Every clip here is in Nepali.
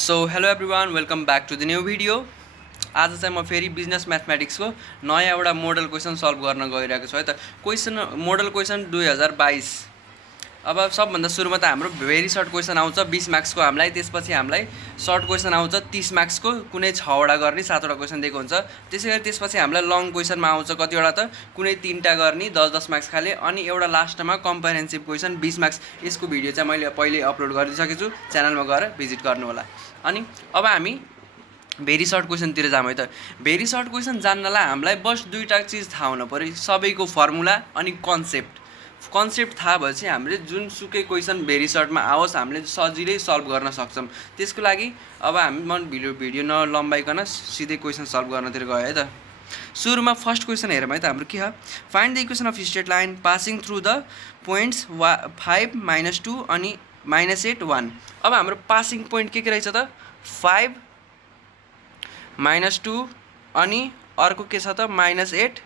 So hello everyone, welcome back to the new video. आज चाहिँ म फेरि बिजनेस म्याथमेटिक्सको नयाँ एउटा मोडल क्वेसन सल्भ गर्न गइरहेको छु है त। Model question 2022। अब सबभन्दा सुरुमा त हाम्रो भेरी सर्ट क्वेसन आउँछ 20 मार्क्सको हामीलाई, त्यसपछि हामीलाई सर्ट क्वेसन आउँछ 30 मार्क्सको, कुनै 6वटा गर्ने 7वटा क्वेसन दिएको हुन्छ। त्यसैगरी त्यसपछि हामीलाई लङ क्वेसनमा आउँछ कतिवटा त, कुनै 3टा गर्ने 10-10 मार्क्स खाले, अनि एउटा लास्टमा कम्प्रिहेन्सिभ क्वेसन 20 मार्क्स। यसको भिडियो चाहिँ मैले पहिले अपलोड गरिसकेको छु, च्यानलमा गएर भिजिट गर्नु होला। अनि अब हामी भेरी सर्ट क्वेसनतिर जाऊँ है त। भेरी सर्ट क्वेसन जान्नलाई हामीलाई बस दुईवटा चिज थाहा हुनु पऱ्यो, सबैको फर्मुला अनि कन्सेप्ट थाहा भएपछि हामीले जुनसुकै क्वेसन भेरी सर्टमा आओस् हामीले सजिलै सल्भ गर्न सक्छौँ। त्यसको लागि अब म भिडियो नलम्बाइकन सिधै क्वेसन सल्भ गर्नतिर गयो है त। सुरुमा फर्स्ट क्वेसन हेरौँ है त। हाम्रो के छ, find the equation of straight line passing through the points 5, -2 अनि -8, 1। अब हाम्रो पासिङ पोइन्ट के रहेछ त, 5, -2 अनि अर्को के छ त -8,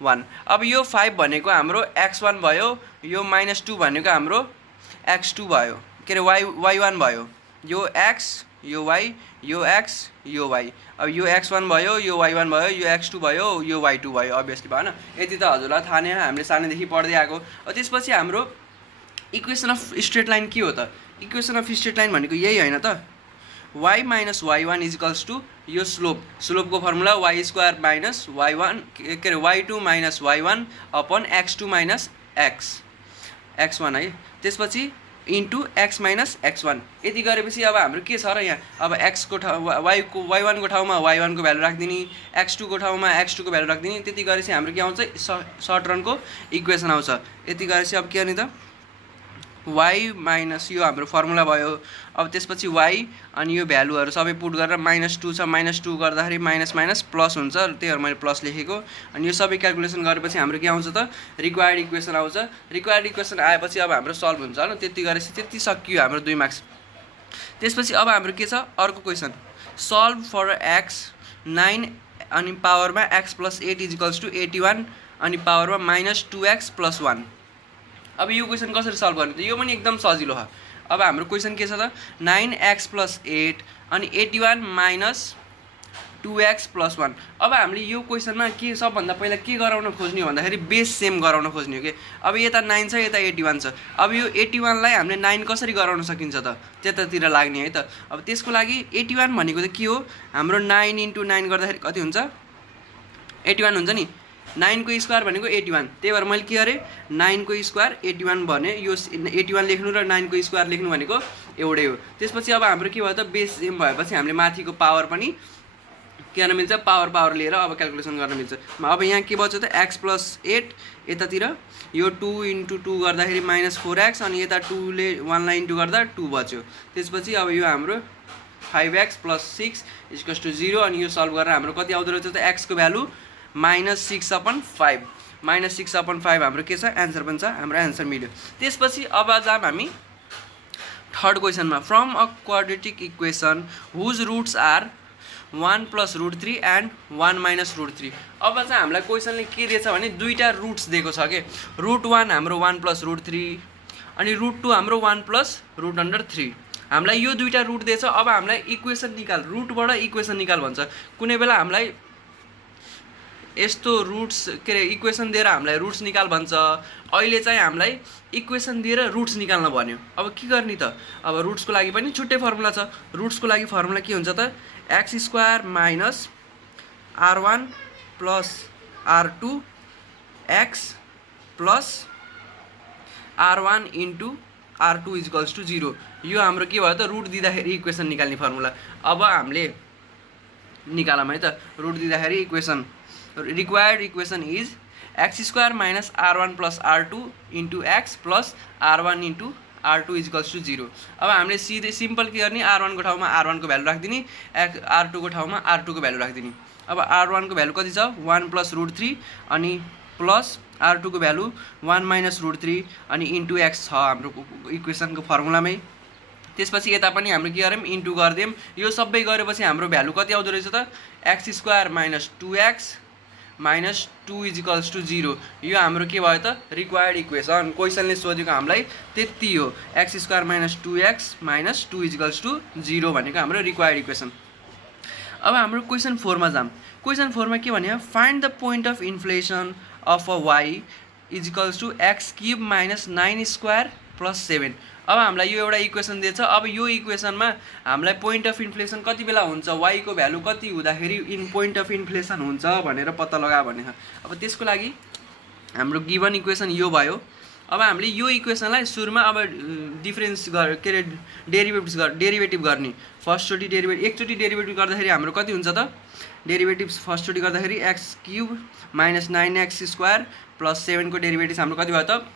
1। अब यो 5 भनेको हाम्रो x1 भयो, यो -2 भनेको हाम्रो x2 भयो, के अरे y1 भयो। यो x, यो y, यो x, यो y। अब यो x1 भयो, यो y1 भयो, यो x2 भयो, यो y2 भयो। अभियसली भएन, यति त हजुरलाई थाहा नै, हामीले सानैदेखि पढ्दै आएको। त्यसपछि हाम्रो इक्वेसन अफ स्ट्रेट लाइन के हो त, इक्वेसन अफ स्ट्रेट लाइन भनेको यही होइन त, y - y1 इजिकल्स टु यो स्लोपको फर्मुला y² - y1 के अरे y2 - y1 upon x2 - x1 है। त्यसपछि इन्टु x - x1। यति गरेपछि अब हाम्रो के छ र यहाँ, अब x को y1 को ठाउँमा y1 को भ्यालु राखिदिने, x2 को ठाउँमा x2 को भ्यालु राखिदिने। त्यति गरेपछि हाम्रो के आउँछ, सर्ट रनको इक्वेसन आउँछ। यति गरेपछि अब के गर्ने त, y माइनस यो हाम्रो फर्मुला भयो। अब त्यसपछि y अनि यो भ्यालुहरू सबै पुट गरेर -2 छ, -2 गर्दाखेरि माइनस प्लस हुन्छ, त्यही भएर मैले प्लस लेखेको। अनि यो सबै क्यालकुलेसन गरेपछि हाम्रो के आउँछ त, रिक्वायर्ड इक्वेसन आउँछ। रिक्वायर्ड इक्वेसन आएपछि अब हाम्रो सल्भ हुन्छ होइन। त्यति गरेपछि त्यति सकियो हाम्रो 2 मार्क्स। त्यसपछि अब हाम्रो के छ, अर्को क्वेसन, सल्भ फर x 9 अनि पावरमा x + 8 इजिकल्स टु 81 अनि पावरमा -2x + 1। अब यो क्वेसन कसरी सल्भ गर्ने त, यो पनि एकदम सजिलो हो। अब हाम्रो क्वेसन के छ त, 9x + 8 अनि 81 - 2x + 1। अब हामीले यो क्वेसनमा के सबभन्दा पहिला के गराउन खोज्ने हो भन्दाखेरि बेस सेम गराउन खोज्ने हो कि। अब यता 9 छ, यता 81 छ। अब यो 81 लाई हामीले 9 कसरी गराउन सकिन्छ त, त्यतातिर लाग्ने है त। अब त्यसको लागि 81 भनेको त के हो, हाम्रो 9 × 9 गर्दाखेरि कति हुन्छ, 81 हुन्छ नि। 9 को स्क्वायर भनेको 81, त्यही भएर मैले के गरेँ, 9 को स्क्वायर 81 भने यो 81 लेख्नु र 9 को स्क्वायर लेख्नु भनेको एउटै हो। त्यसपछि अब हाम्रो के भयो त, बेस सेम भएपछि हामीले माथिको पावर पनि के गर्न मिल्छ, पावर लिएर अब क्यालकुलेसन गर्न मिल्छ। अब यहाँ के बच्यो त, x + 8 यतातिर यो 2 × 2 गर्दाखेरि -4x अनि यता 2 ले 1 लाई इन्टु गर्दा 2 बच्यो। त्यसपछि अब यो हाम्रो 5x + 6 इक्वल्स टु 0 अनि यो सल्भ गरेर हाम्रो कति आउँदो रहेछ त, x को भ्यालु -6/5। -6/5 हाम्रो के छ, एन्सर पनि छ, हाम्रो एन्सर मिल्यो। त्यसपछि अब जाम हामी थर्ड क्वेसनमा, from a quadratic equation whose roots are 1 + √3 and 1 - √3। अब चाहिँ हामीलाई क्वेसनले के दिएछ भने दुईवटा रुट्स दिएको छ कि, √1 हाम्रो 1 + √3 अनि √2 हाम्रो 1 + √3। हामीलाई यो दुईवटा रुट दिएछ। अब हामीलाई इक्वेसन निकाल, रुटबाट इक्वेसन निकाल भन्छ। कुनै बेला हामीलाई यस्तो रुट्स के अरे इक्वेसन दिएर हामीलाई रुट्स निकाल भन्छ, अहिले चाहिँ हामीलाई इक्वेसन दिएर रुट्स निकाल्न भन्यो। अब के गर्ने त, अब रुट्सको लागि पनि छुट्टै फर्मुला छ। रुट्सको लागि फर्मुला के हुन्छ त, x² - r1 + r2 x + r1 × r2 equals to 0। यो हाम्रो के भयो त, रुट दिँदाखेरि इक्वेसन निकाल्ने फर्मुला। अब हामीले निकालौँ है त, रुट दिँदाखेरि equation. Required equation is x² - r1 + r2 × x + r1 × r2 equals to 0। अब हामीले सिधै सिम्पल के गर्ने, r1 को ठाउँमा r1 को भ्यालु राखिदिने, r2 को ठाउँमा r2 को भ्यालु राखिदिने। अब r1 को भ्यालु कति छ, 1 + √3 अनि प्लस r2 को भ्यालु 1 - √3 अनि इन्टु x छ हाम्रो इक्वेसनको फर्मुलामै। त्यसपछि यता पनि हाम्रो के गऱ्यौँ, इन्टु गरिदियौँ। यो सबै गरेपछि हाम्रो भ्यालु कति आउँदो रहेछ त, x² - 2x minus 2 equals to 0 यो हाम्रो के भयो त रिक्वायर्ड इक्वेसन क्वेसनले सोधेको हामीलाई त्यति हो x square minus 2x minus 2 equals to 0 भनेको हाम्रो रिक्वायर्ड इक्वेसन। अब हाम्रो क्वेसन 4 मा जाम। क्वेसन 4 मा के भन्यो find the point of inflection of a y equals to x cube minus 9 square plus 7। अब हामीलाई यो एउटा इक्वेसन दिएछ। अब यो इक्वेसनमा हामीलाई पोइन्ट अफ इन्फ्लेसन कति बेला हुन्छ y को भ्यालु कति हुँदाखेरि पोइन्ट अफ इन्फ्लेसन हुन्छ भनेर पत्ता लगा भने। अब त्यसको लागि हाम्रो गिभन इक्वेसन यो भयो। अब हामीले यो इक्वेसनलाई सुरुमा अब डिफरेन्स के अरे डेरिभेटिभ गर्ने फर्स्टचोटि डेरिभेटिभ एकचोटि डेरिभेटिभ गर्दाखेरि हाम्रो कति हुन्छ त डेरिभेटिभ्स फर्स्टचोटि गर्दाखेरि x cube minus 9x square plus 7 को डेरिभेटिभ हाम्रो कति भयो त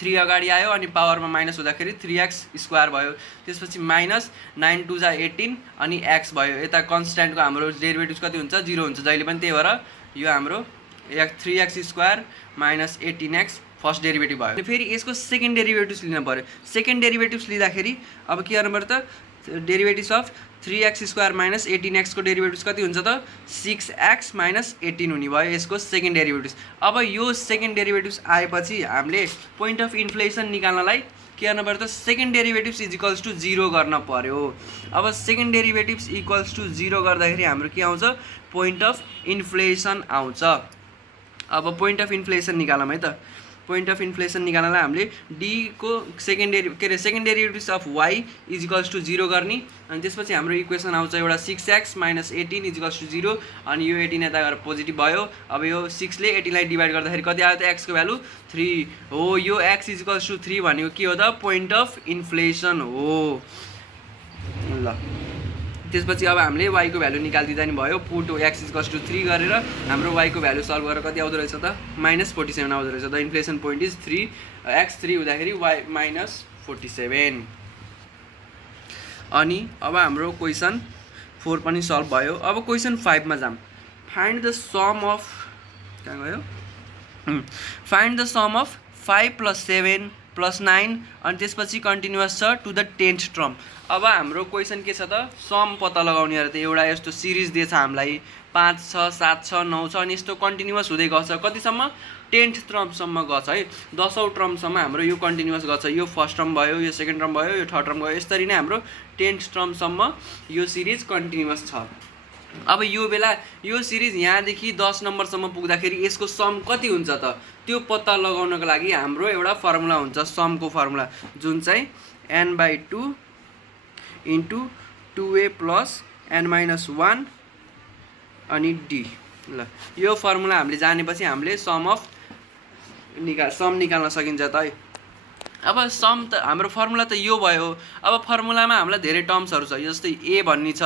3 अगाडि आयो अनि पावरमा माइनस हुँदाखेरि 3x स्क्वायर भयो। त्यसपछि माइनस 9 2 जा 18 अनि x भयो। यता कन्स्ट्यान्टको हाम्रो डेरिभेटिभ कति हुन्छ 0 हुन्छ जहिले पनि। त्यही भएर यो हाम्रो 3x square minus 18x first derivative भयो। फेरि यसको सेकेन्ड डेरिभेटिभ्स लिन पर्यो। सेकेन्ड डेरिभेटिभ्स लिँदाखेरि अब के गर्नु पर्यो त derivatives of 3x square minus 18x को डेरिभेटिभ्स कति हुन्छ त 6x माइनस 18 हुने भयो यसको सेकेन्ड डेरिभेटिभ्स। अब यो सेकेन्ड डेरिभेटिभ्स आएपछि हामीले पोइन्ट अफ इन्फ्लेसन निकाल्नलाई के गर्नु पर्यो त सेकेन्ड डेरिभेटिभ्स इजिकल्स टु 0 गर्न पर्यो। अब सेकेन्ड डेरिभेटिभ्स इक्वल्स टु 0 गर्दाखेरि हाम्रो के आउँछ पोइन्ट अफ इन्फ्लेसन आउँछ। अब पोइन्ट अफ इन्फ्लेसन निकालौँ है त। पोइन्ट अफ इन्फ्लेसन निकाल्नलाई हामीले डी को second derivatives of y equals to 0 गर्ने अनि त्यसपछि हाम्रो इक्वेसन आउँछ एउटा 6x माइनस 18 इजिकल्स टु 0 अनि यो 18 यता गएर पोजिटिभ भयो। अब यो 6 ले 18 लाई डिभाइड गर्दाखेरि कति आयो त x को भ्यालु 3 हो। यो x इजिकल्स टु 3 भनेको के हो त पोइन्ट अफ इन्फ्लेसन हो। ल त्यसपछि अब हामीले y को भ्यालु निकालिदिँदा नि भयो। पुट x इक्वल्स टु 3 गरेर हाम्रो y को भ्यालु सल्भ गरेर कति आउँदो रहेछ त माइनस 47 आउँदो रहेछ। The inflation point is 3 x 3 हुँदाखेरि y माइनस 47। अनि अब हाम्रो क्वेसन 4 पनि सल्भ भयो। अब क्वेसन 5 मा जाम। फाइन्ड द सम अफ कहाँ गयो फाइन्ड द सम अफ 5 + 7 + 9 अनि त्यसपछि कन्टिन्युअस छ टु द 10th टर्म। अब हाम्रो क्वेसन के छ त सम पत्ता लगाउने अरे त एउटा यस्तो सिरिज दिएछ हामीलाई 5 6 7 6 9 छ अनि यस्तो कन्टिन्युअस हुँदै गछ कतिसम्म 10th टर्मसम्म गछ है। 10औं टर्मसम्म हाम्रो यो कन्टिन्युअस गछ। यो फर्स्ट टर्म भयो यो सेकेन्ड टर्म भयो यो थर्ड टर्म भयो यसरी नै हाम्रो 10th टर्मसम्म यो सिरिज कन्टिन्युअस छ। अब यो बेला यो सिरिज यहाँदेखि 10 नम्बरसम्म पुग्दाखेरि यसको सम कति हुन्छ त त्यो पत्ता लगाउनको लागि हाम्रो एउटा फर्मुला हुन्छ समको फर्मुला जुन चाहिँ n/2 into 2a plus n-1 अनि d। ल यो फर्मुला हामीले जानेपछि हामीले सम निकाल्न सकिन्छ त है। अब सम त हाम्रो फर्मुला त यो भयो। अब फर्मुलामा हामीलाई धेरै टर्म्सहरू छ जस्तै a भन्ने छ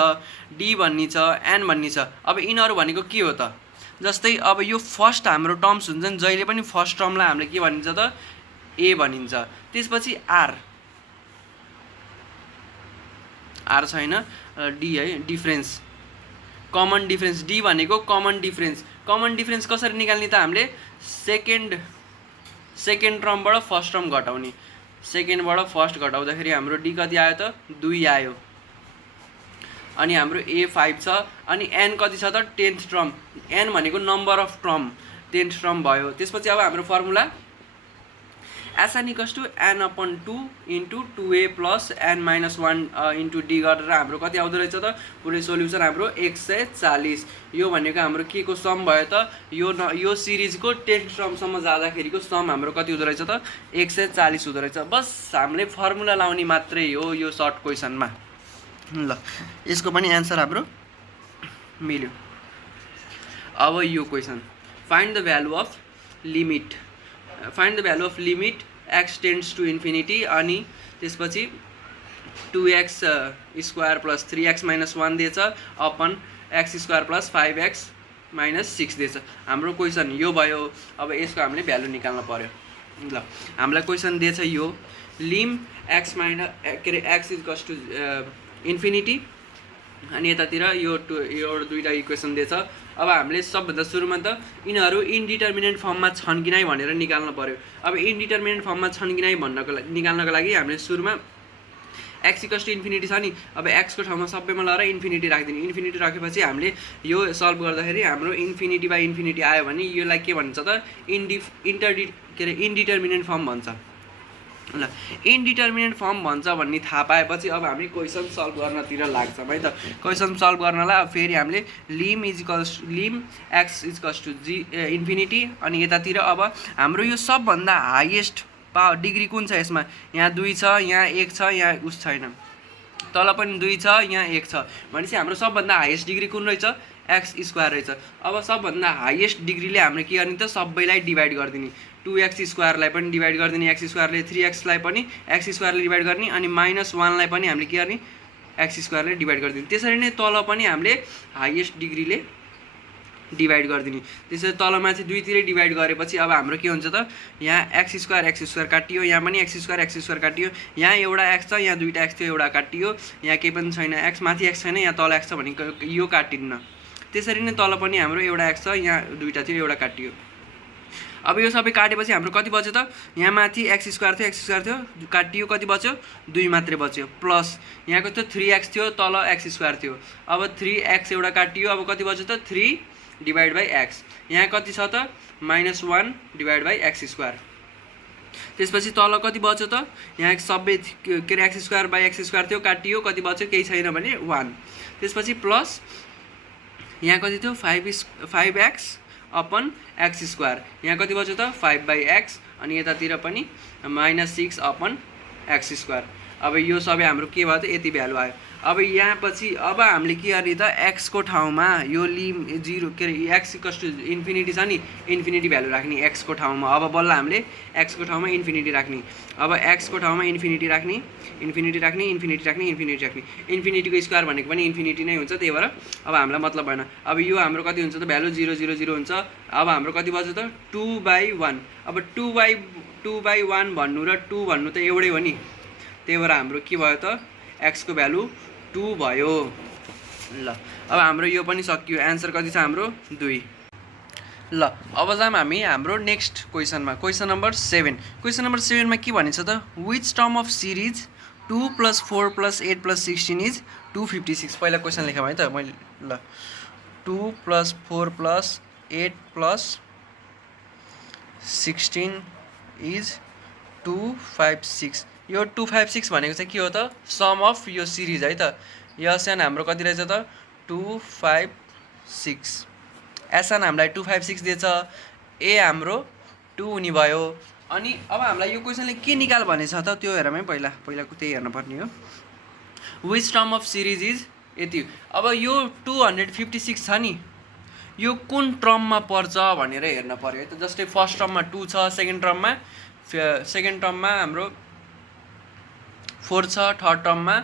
d भन्ने छ n भन्ने छ। अब यिनीहरू भनेको के हो त जस्तै अब यो फर्स्ट हाम्रो टर्म्स हुन्छ नि जहिले पनि फर्स्ट टर्मलाई हामीले के भनिन्छ त a भनिन्छ। त्यसपछि r छैन d है डिफरेन्स कमन डिफरेन्स d भनेको कमन डिफरेन्स कसरी निकाल्ने त हामीले सेकेन्ड टर्मबाट फर्स्ट टर्म घटाउने। सेकेन्डबाट फर्स्ट घटाउँदाखेरि हाम्रो d कति आयो त 2 आयो अनि हाम्रो a 5 छ अनि n कति छ त 10th टर्म n भनेको number of term 10th term भयो। त्यसपछि अब हाम्रो formula SN = n/2 into 2a plus n-1 into d गरेर हाम्रो कति आउँदो रहेछ त पुरै सोल्युसन हाम्रो 140। यो भनेको हाम्रो के को सम भयो त यो सिरिजको 10th टर्मसम्म जाँदाखेरिको सम हाम्रो कति हुँदो रहेछ त 140 हुँदो रहेछ। बस हामीले फर्मुला लाउने मात्रै हो यो सर्ट क्वेसनमा। ल यसको पनि एन्सर हाम्रो मिल्यो। अब यो question find the value of limit x tends to infinity अनि त्यसपछि 2x square plus 3x minus 1 दिएछ upon x square plus 5x minus 6 दिएछ। हाम्रो क्वेसन यो भयो। अब यसको हामीले भ्यालु निकाल्न पर्यो। ल हामीलाई क्वेसन दिएछ यो lim x equals to infinity अनि यतातिर यो दुईटा इक्वेसन दिएछ। अब हामीले सबभन्दा सुरुमा त यिनीहरू इन्डिटर्मिनेन्ट फर्ममा छन् कि नै भनेर निकाल्न पर्यो। अब इन्डिटर्मिनेन्ट फर्ममा छन् कि नै निकाल्नको लागि हामीले सुरुमा एक्स इक्वल्स टु इन्फिनिटी छ नि, अब एक्सको ठाउँमा सबैमा लगाएर इन्फिनिटी राखिदिने। इन्फिनिटी राखेपछि हामीले यो सल्भ गर्दाखेरि हाम्रो इन्फिनिटी बाई इन्फिनिटी आयो भने यसलाई के भन्छ त इन्डिटर्मिनेन्ट फर्म भन्छ। ल इन्डिटर्मिनेन्ट फर्म भन्छ भन्ने थाहा पाएपछि अब हामी क्वेसन सल्भ गर्नतिर लाग्छौँ है त। क्वेसन सल्भ गर्नलाई फेरि हामीले lim x equals to infinity अनि यतातिर अब हाम्रो यो सबभन्दा हाइएस्ट डिग्री कुन छ यसमा, यहाँ 2 छ, यहाँ 1 छ, यहाँ उस छैन, तल पनि 2 छ, यहाँ 1 छ भनेपछि हाम्रो सबभन्दा हाइएस्ट डिग्री कुन रहेछ, एक्स स्क्वायर रहेछ। अब सबभन्दा हाइएस्ट डिग्रीले हामीले के गर्ने त सबैलाई डिभाइड गरिदिने, 2x स्क्वायरलाई पनि डिभाइड गरिदिने, एक्स स्क्वायरले 3xलाई पनि एक्स स्क्वायरले डिभाइड गर्ने अनि -1लाई पनि हामीले के गर्ने एक्स स्क्वायरले डिभाइड गरिदिने। त्यसरी नै तल पनि हामीले हाइएस्ट डिग्रीले डिभाइड गरिदिने। त्यसरी तलमाथि 2 तिरै डिभाइड गरेपछि अब हाम्रो के हुन्छ त, यहाँ एक्स स्क्वायर काटियो, यहाँ पनि एक्स स्क्वायर काटियो, यहाँ एउटा एक्स छ, यहाँ दुईवटा एक्स थियो एउटा काटियो, यहाँ केही पनि छैन, एक्स माथि एक्स छैन, यहाँ तल एक्स छ भनेको यो काटिन्न। त्यसरी नै तल पनि हाम्रो एउटा एक्स छ, यहाँ दुईवटा थियो एउटा काटियो। अब यो सबै काटेपछि हाम्रो कति बच्यो त, यहाँ माथि एक्स स्क्वायर थियो काटियो, कति बच्यो 2 मात्रै बच्यो, प्लस यहाँको थियो 3x थियो, तल एक्स स्क्वायर थियो, अब 3x एउटा काटियो, अब कति बच्यो त 3 डिभाइड बाई एक्स, यहाँ कति छ त -1 डिभाइड बाई एक्स स्क्वायर। त्यसपछि तल कति बच्यो त, यहाँ सबै के अरे x square by x square थियो काटियो, कति बच्यो केही छैन भने 1। त्यसपछि प्लस यहाँ कति थियो 5x अपन एक्स स्क्वायर, यहाँ कति बच्यो त 5/x अनि यतातिर पनि -6 अपन एक्स स्क्वायर। अब यो सबै हाम्रो के भयो त यति भ्यालु आयो। अब यहाँ पछि अब हामीले के गर्ने त x को ठाउँमा यो लिम 0 के अरे x इक्वल्स टु इन्फिनिटी छ नि, इन्फिनिटी भ्यालु राख्ने x को ठाउँमा। अब बल्ल हामीले x को ठाउँमा इन्फिनिटी राख्ने, अब x को ठाउँमा इन्फिनिटी राख्ने, इन्फिनिटीको स्क्वायर भनेको पनि इन्फिनिटी नै हुन्छ, त्यही भएर अब हामीलाई मतलब भएन। अब यो हाम्रो कति हुन्छ त भ्यालु 0 0 0 हुन्छ। अब हाम्रो कति बच्यो त 2/1। अब 2/1 भन्नु र 2 भन्नु त एउटै हो नि, त्यही भएर हाम्रो के भयो त x को भ्यालु 2 भयो। ल अब हाम्रो यो पनि सकियो, एन्सर कति छ हाम्रो 2। ल अब जाम हामी हाम्रो नेक्स्ट क्वेसनमा, क्वेसन नम्बर 7। क्वेसन नम्बर 7 मा के भनिन्छ त, which term of series 2 + 4 + 8 + 16 is 256। पहिला क्वेसन लेखौँ है त मैले, ल 2 + 4 + 8 + 16 इज 256। यो 256 भनेको चाहिँ के हो त, सम अफ यो सिरिज है त। एसएन हाम्रो कति रहेछ त 256, एसएन हामीलाई 256 दिएछ, ए हाम्रो 2 हुने भयो। अनि अब हामीलाई यो क्वेसनले के निकाल भनेछ त त्यो हेरौँ है, पहिलाको त्यही हेर्नुपर्ने हो। Which term of series is यति। अब यो 256 छ नि, यो कुन टर्ममा पर्छ भनेर हेर्न पर्यो है त। जस्तै फर्स्ट टर्ममा 2 छ, सेकेन्ड टर्ममा हाम्रो 4 छ, थर्ड टर्ममा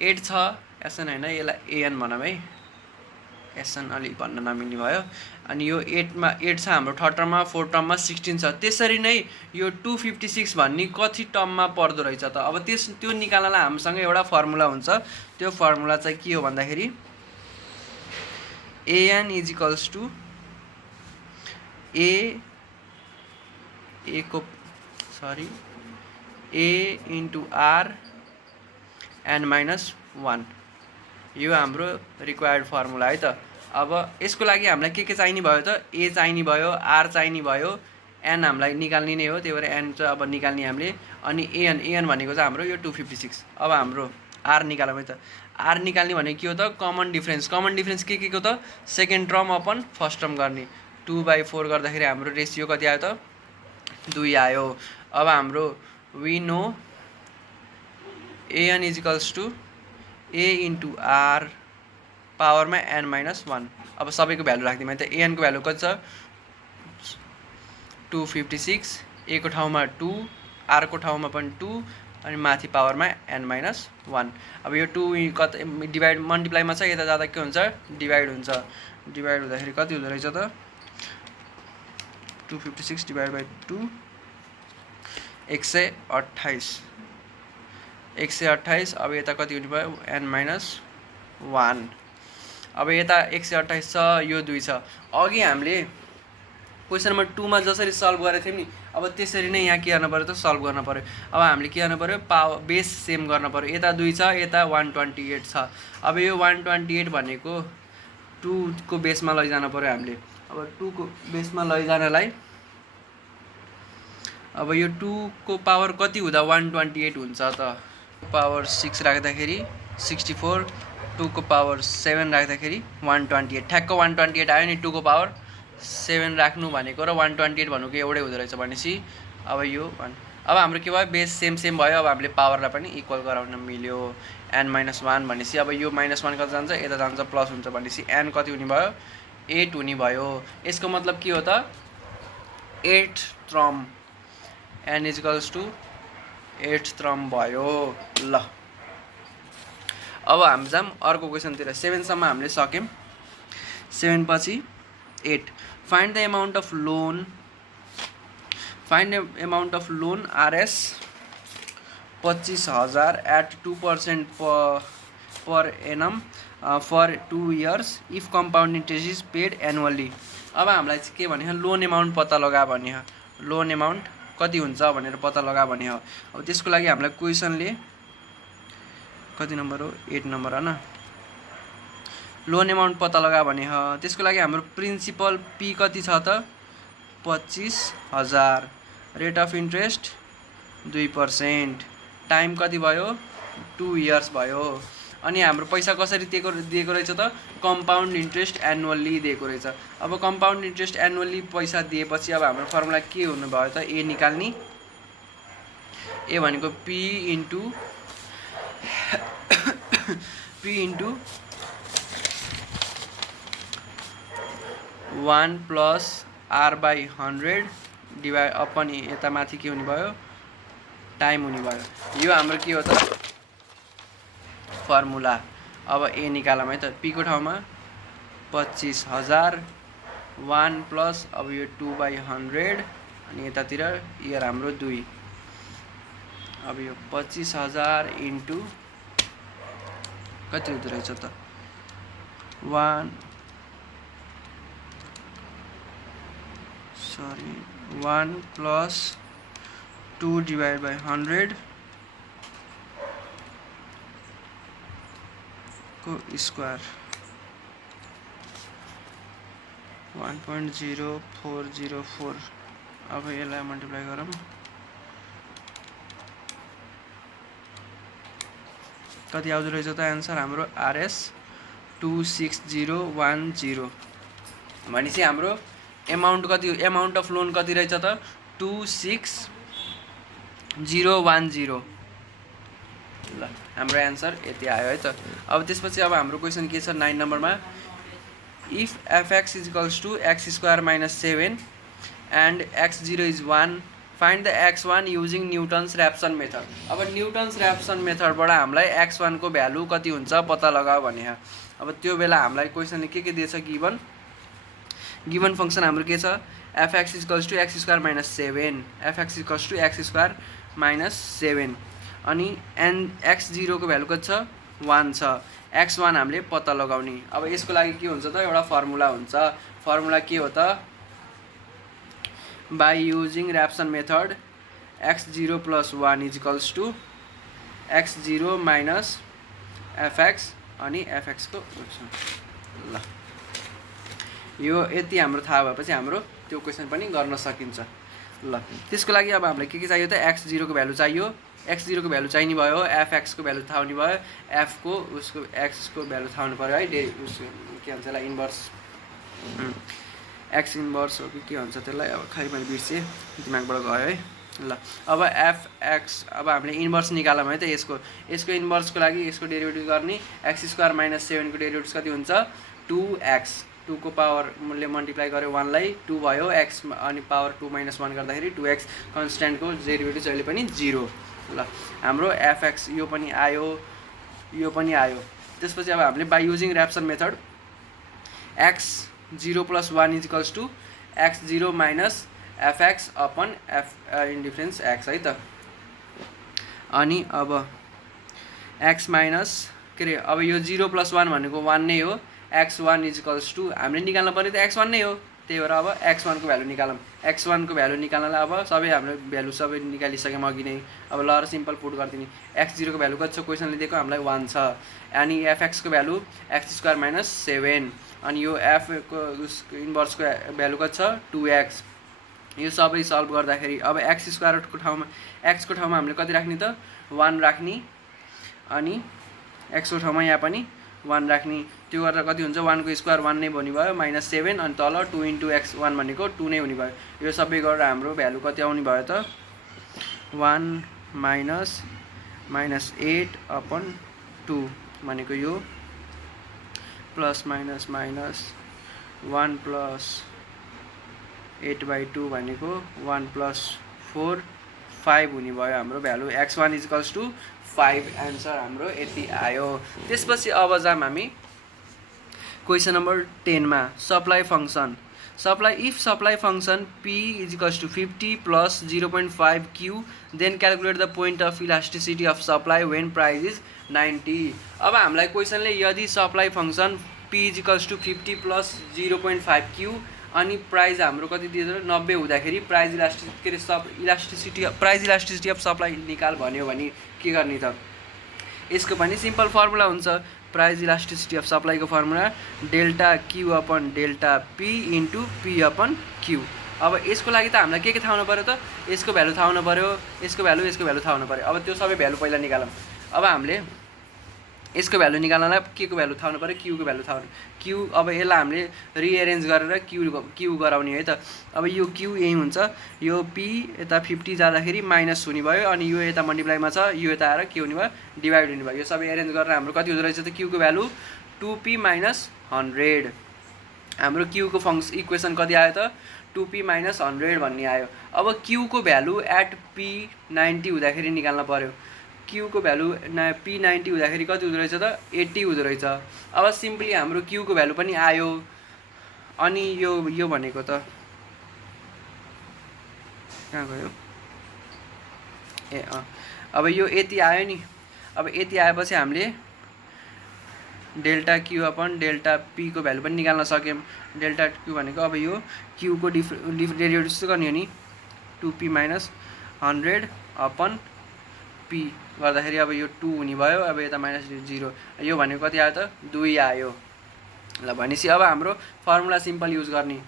8 छ, एसएन होइन यसलाई एएन भनौँ है, एसएन अलिक भन्न नमिल्ने भयो। अनि यो 8 छ हाम्रो थर्ड टर्ममा, फोर्थ टर्ममा 16 छ। त्यसरी नै यो 256 भन्ने कति टर्ममा पर्दो रहेछ त। अब त्यो निकाल्नलाई हामीसँग एउटा फर्मुला हुन्छ, त्यो फर्मुला चाहिँ के हो भन्दाखेरि A N is equals to A into R N -1, यो हाम्रो रिक्वायर्ड फर्मुला है त। अब यसको लागि हामीलाई के चाहिने भयो त, ए चाहिने भयो, आर चाहिने भयो, एन हामीलाई निकाल्ने नै हो, त्यही भएर एन चाहिँ अब निकाल्ने हामीले। अनि एएन भनेको चाहिँ हाम्रो यो 256। अब हाम्रो आर निकालौँ है त। आर निकाल्ने भनेको के हो त, कमन डिफ्रेन्स के को त, second term upon first term गर्ने। 2/4 गर्दाखेरि हाम्रो रेसियो कति आयो त 2 आयो। अब हाम्रो we know a n is equals to A into r पावरमा एन -1। अब सबैको भ्यालु राखिदिउँ है त। एएन को भ्यालु कति छ 256, ए को ठाउँमा 2, आर को ठाउँमा पनि 2 अनि माथि पावरमा एन -1। अब यो 2 कता डिभाइड मल्टिप्लाईमा छ, यता जाँदा के हुन्छ डिभाइड हुन्छ। डिभाइड हुँदाखेरि कति हुँदो रहेछ त 256 डिभाइड बाई 2 128। अब यता कति हुने भयो एन -1। अब यता 128 छ, यो 2 छ। अघि हामीले क्वेसन नम्बर 2 मा जसरी सल्भ गरेको थियौँ नि, अब त्यसरी नै यहाँ के गर्नु पऱ्यो त सल्भ गर्न पऱ्यो। अब हामीले के गर्नु पऱ्यो बेस सेम गर्न पऱ्यो। यता 2 छ यता 128 छ। अब यो 128 भनेको 2 को बेसमा लैजान पऱ्यो हामीले। अब 2 को बेसमा लैजानलाई अब यो 2 को पावर कति हुँदा 128 हुन्छ त? पावर 6 राख्दाखेरि 64, 2 को पावर 7 राख्दाखेरि 128, ठ्याक्क 128 आयो नि। 2 को पावर 7 राख्नु भनेको र 128 भनेको एउटै हुँदो रहेछ भनेपछि अब यो 1। अब हाम्रो के भयो बेस सेम सेम भयो। अब हामीले पावरलाई पनि इक्वल गराउन मिल्यो। n-1 भनेपछि अब यो -1 कति जान्छ यता जान्छ प्लस हुन्छ भनेपछि n कति हुने भयो 8 हुने भयो। यसको मतलब के हो त 8th term n = 8th term भयो। ल अब हामी जाम अर्को क्वेसनतिर। 7 सम्म हामीले सक्यौं। 7 पछि 8 find the amount of loan RS 25,000 at 2% per annum for 2 years if compound interest is paid annually। अब हामीलाई के भने लोन एमाउन्ट पत्ता लगा भने लोन एमाउन्ट कति हुन्छ भनेर पत्ता लगा भने हो। अब त्यसको लागि हामीलाई क्वेसनले कति नम्बर हो 8 नम्बर हैन। लोन एमाउन्ट पत्ता लगा भने हो। त्यसको लागि हाम्रो प्रिन्सिपल P कति छ त 25,000, रेट अफ इन्ट्रेस्ट 2%, टाइम कति भयो 2 इयर्स भयो। अनि हाम्रो पैसा कसरी दिएको रहेछ त कम्पाउन्ड इन्ट्रेस्ट एनुअली दिएको रहेछ। अब कम्पाउन्ड इन्ट्रेस्ट एनुअली पैसा दिएपछि अब हाम्रो फर्मुला के हुनु भयो त ए निकाल्ने। ए भनेको P into 1 + R/100 divide upon यता माथि के हुने भयो टाइम हुने भयो। यो हाम्रो के हो त फर्मुला। अब ए निकालौँ है त। P को ठाउँमा 25,000 1 प्लस अब यो 2/100 अनि यतातिर इयर हाम्रो 2। अब यो 25,000 इन्टु कति हुँदो रहेछ त 1 प्लस 2/100 को स्क्वायर 1.0404। अब यसलाई मल्टिप्लाई गरौँ कति आउँदो रहेछ त आन्सर हाम्रो RS 26010 भनेपछि हाम्रो एमाउन्ट कति एमाउन्ट अफ लोन कति रहेछ त 26010। ल हाम्रो आन्सर यति आयो है त। अब त्यसपछि अब हाम्रो क्वेसन के छ 9 नम्बरमा if fx = x² - 7 and x0 is 1 find the x1 using Newton's Raphson method. अब न्युटन्स ऱ्याप्सन मेथडबाट हामीलाई x1 को भ्यालु कति हुन्छ पत्ता लगाऊ भने। अब त्यो बेला हामीलाई क्वेसनले के दिएछ गिवन फंक्सन हाम्रो के छ fx = x² - 7 fx = x² - 7 अनि x0 को भ्यालु कति छ 1 छ। x1 हामीले पत्ता लगाउने। अब यसको लागि के हुन्छ त एउटा फर्मुला हुन्छ। फर्मुला के हो त by using ऱ्याप्सन method x0 + 1 = x0 - fx अनि fx को ल यो यति हाम्रो थाहा भएपछि हाम्रो त्यो क्वेसन पनि गर्न सकिन्छ। ल त्यसको लागि अब हामीलाई के चाहियो त x0 को भ्यालु चाहियो। x0 को भ्यालु चाहिने भयो fx को भ्यालु थाहा हुने भयो f को उसको x को भ्यालु थाहा हुनु पर्यो है। उसको के भन्छ त्यसलाई इन्भर्स x इन्भर्स हो कि के भन्छ त्यसलाई अब खै मैले बिर्सेँ दिमागबाट गयो है। ल अब fx अब हामीले इन्भर्स निकालौँ है त यसको इन्भर्सको लागि यसको डेरिभेटिभ गर्ने x² - 7 को डेरिभेटिभ कति हुन्छ 2x 2 को पावर मूल्य मल्टिप्लाई गर्यो 1 लाई 2 भयो x अनि पावर 2 - 1 गर्दाखेरि 2x कन्स्ट्यान्टको डेरिभेटिभ जहिले पनि 0। ल हाम्रो fx यो पनि आयो। त्यसपछि अब हामीले by using Raphson method x0 + 1 = x0 - fx upon f indifference x है त। अनि अब x माइनस के रे अब यो 0 + 1 भनेको 1 नै हो। x1 = हामीले निकाल्नु पर्ने त x1 नै हो त्यही भएर अब x1 को भ्यालु निकालौँ। x1 को भ्यालु निकाल्नलाई अब सबै हाम्रो भ्यालु सबै निकालिसक्यौँ अघि नै। अब ल र सिम्पल पुट गरिदिने। x0 को भ्यालु कति छ क्वेसनले दिएको हामीलाई 1 छ। अनि fx को भ्यालु x² - 7 अनि यो f को इन्भर्सको भ्यालु कति छ 2x। यो सबै सल्भ गर्दाखेरि अब x² को ठाउँमा x को ठाउँमा हामीले कति राख्ने त 1 राख्ने अनि x को ठाउँमा यहाँ पनि 1 राख्ने। त्यो गर्दा कति हुन्छ 1 को स्क्वायर 1 नै हुने भयो -7 अनि तल 2 × x1 भनेको 2 नै हुने भयो। यो सबै गरेर हाम्रो भ्यालु कति आउने भयो त 1 - -8/2 भनेको यो प्लस माइनस 1 + 8/2 भनेको 1 + 4 5 हुने भयो हाम्रो भ्यालु x1 = 5। एन्सर हाम्रो यति आयो। त्यसपछि अब जाम हामी क्वेसन नम्बर 10 मा supply function. Supply if supply function p = 50 + 0.5 q then calculate the point of elasticity of supply when price is 90। अब हामीलाई क्वेसनले यदि सप्लाई फंक्सन p = 50 + 0.5 q अनि प्राइस हाम्रो कति दिएको 90 हुँदाखेरि प्राइस इलास्टिसिटी अफ सप्लाई निकाल भन्यो भने के गर्ने त। यसको पनि सिम्पल फर्मुला हुन्छ। प्राइस इलास्टिसिटी अफ सप्लाई को फर्मुला डेल्टा Q/डेल्टा P × P/Q। अब यसको लागि त हामीलाई के थाहा हुनु पर्यो त यसको भ्यालु थाहा हुनु पर्यो, यसको भ्यालु थाहा हुनु पर्यो। अब त्यो सबै भ्यालु पहिला निकालौँ। अब हामीले यसको भ्यालु निकाल्नलाई के को भ्यालु थाहा हुनु पर्यो q को भ्यालु थाहा हुनु। q अब यसलाई हामीले रिएरेन्ज गरेर q गराउने है त। अब यो q यही हुन्छ, यो p यता 50 जाँदाखेरि माइनस हुने भयो अनि यो यता मल्टिप्लाईमा छ, यो यता आएर के हुने भयो डिभाइड हुने भयो। यो सबै एरेन्ज गरेर हाम्रो कति हुँदो रहेछ त q को भ्यालु 2p - 100। हाम्रो q को इक्वेसन कति आयो त 2p - 100 भन्ने आयो। अब q को भ्यालु एट p 90 हुँदाखेरि निकाल्न पर्यो। q को भ्यालु p 90 हुँदाखेरि कति हुँदो रहेछ त 80 हुँदो रहेछ। अब सिम्पली हाम्रो q को भ्यालु पनि आयो। अनि यो भनेको त कहाँ गयो अब यो यति आयो नि। अब यति आएपछि हामीले डेल्टा Q/डेल्टा P को भ्यालु पनि निकाल्न सक्यौँ। डेल्टा Q भनेको अब यो q को डेरिभेटिभ चाहिँ गर्ने हो नि 2p - 100/p गर्दाखेरि अब यो 2 हुने भयो। अब यता -0 यो भनेको कति आयो त 2 आयो। ल भनेपछि अब हाम्रो फर्मुला सिम्पल युज गर्ने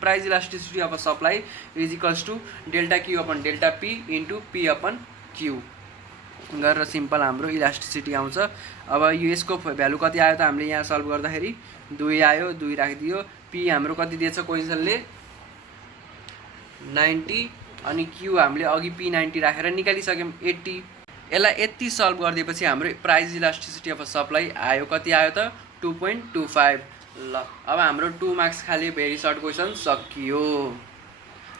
price elasticity of supply = delta Q/डेल्टा P × P/Q गरेर सिम्पल हाम्रो इलास्टिसिटी आउँछ। अब यो यसको भ्यालु कति आयो त हामीले यहाँ सल्भ गर्दाखेरि 2 आयो, 2 राखिदियो। p हाम्रो कति दिएछ क्वेसनले 90 अनि q हामीले अघि p 90 राखेर निकालिसक्यौँ 80। यसलाई यति सल्भ गरिदिएपछि हाम्रो प्राइस इलास्टिसिटी अफ सप्लाई आयो कति आयो त 2.25। ल अब हाम्रो 2 मार्क्स खाली भेरी सर्ट क्वेसन सकियो।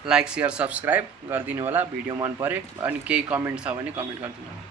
लाइक शेयर सब्सक्राइब गरिदिनु होला भिडियो मन परे अनि केही कमेन्ट छ भने कमेन्ट गरिदिनु होला।